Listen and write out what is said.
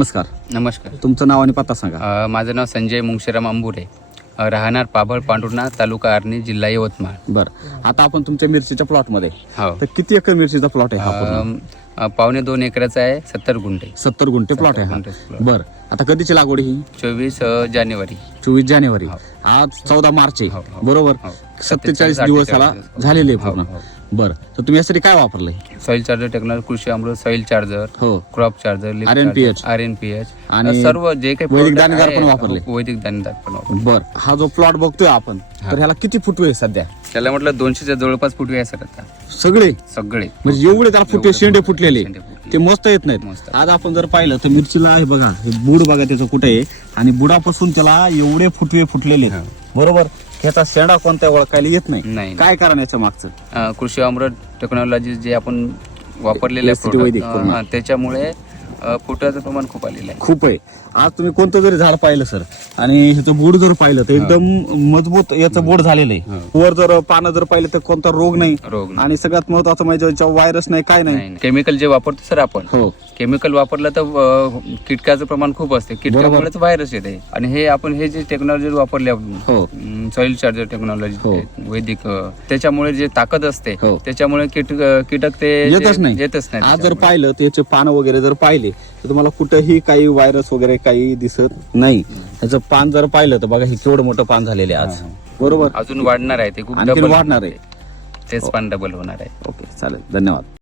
नमस्कार. नमस्कार. तुमचं नाव आणि पत्ता सांगा. माझं नाव संजय मुंगशीराम अंबुरे, राहणार पाभळ पांडुर्णा, तालुका आर्णी, जिल्हा यवतमाळ. बरं, आता आपण तुमच्या मिरचीच्या प्लॉट मध्ये हो. तर किती एकर मिरचीचा प्लॉट आहे हा पूर्ण? 2.25 एकराचा आहे, 70 गुंठे. 70 गुंठे प्लॉट आहे 70 हा. गुंठे plot. बरं, आता कधीची लागवड ही? 24 जानेवारी. 24 जानेवारी. हो. आज 14 मार्च आहे, हो, हो. बरोबर. हो. 47 दिवस ह्याला झालेले आहे पूर्ण. हो, हो. बरं, तर तुम्ही यासाठी काय वापरलंय? सॉइल चार्जर टेक्नॉलॉजी, कृषी अमृत, सॉइल चार्जर, हो, क्रॉप चार्जर, RNPH. RNPH आणि सर्व जे काही वैदिक product दाणेदार आहे, पण वापरले. हो, वैदिक दाणेदार पण वापरले. बरं, हा जो प्लॉट बघतोय आपण तर ह्याला किती फुटवे आहे सध्या? त्याला म्हटलं 200च्या जवळपास फुटवे आहे सर आता सगळे? सगळे. म्हणजे एवढे त्याला फुटवे शेंडे फुटलेले शेंडे फुटले. ते मस्त येत नाहीत. मस्त. आज आपण जर पाहिलं तर मिरचीला आहे बघा, हे बुड बघा त्याचं कुठे आहे आणि बुडापासून त्याला एवढे फुटवे फुटलेले आहेत. बरोबर. ह्याचा शेंडा कोणत्या ओळखायला येत नाही. नाही. काय कारण याच्या मागचं? कृषी अमृत टेक्नॉलॉजी जे आपण वापरलेले SCT वैदिक पूर्ण. त्याच्यामुळे फुटाचं प्रमाण खूप आलेलं आहे. खूप आहे. आज तुम्ही कोणतं जरी झाड पाहिलं सर आणि ह्याचं बोड जर पाहिलं तर एकदम मजबूत याचं बोड झालेलं आहे. वर जर पानं जर पाहिलं तर कोणता रोग नाही. रोग नाही. आणि सगळ्यात महत्वाचं म्हणजे याच्यावर व्हायरस नाही, काय नाही. केमिकल जे वापरतो सर आपण, हो, केमिकल वापरलं तर कीटकाचं प्रमाण खूप असते, कीटकामुळेच व्हायरस येते. आणि हे आपण हे जे टेक्नॉलॉजी वापरली हो, सॉइल चार्जर टेक्नॉलॉजी, हो. वैदिक, त्याच्यामुळे जे ताकद असते हो. त्याच्यामुळे कीटक ते येतच नाही. येतच नाही. आज जर पाहिलं तर याचे पानं वगैरे जर पाहिले तर तुम्हाला कुठेही काही व्हायरस वगैरे काही दिसत नाही. त्याचं पान जर पाहिलं तर बघा हे केवढं मोठं पान झालेलं आहे आज. बरोबर. अजून वाढणार आहे ते, खूप आणखी डबल वाढणार आहे. तेच पान डबल होणार आहे. ओके, चालेल, धन्यवाद.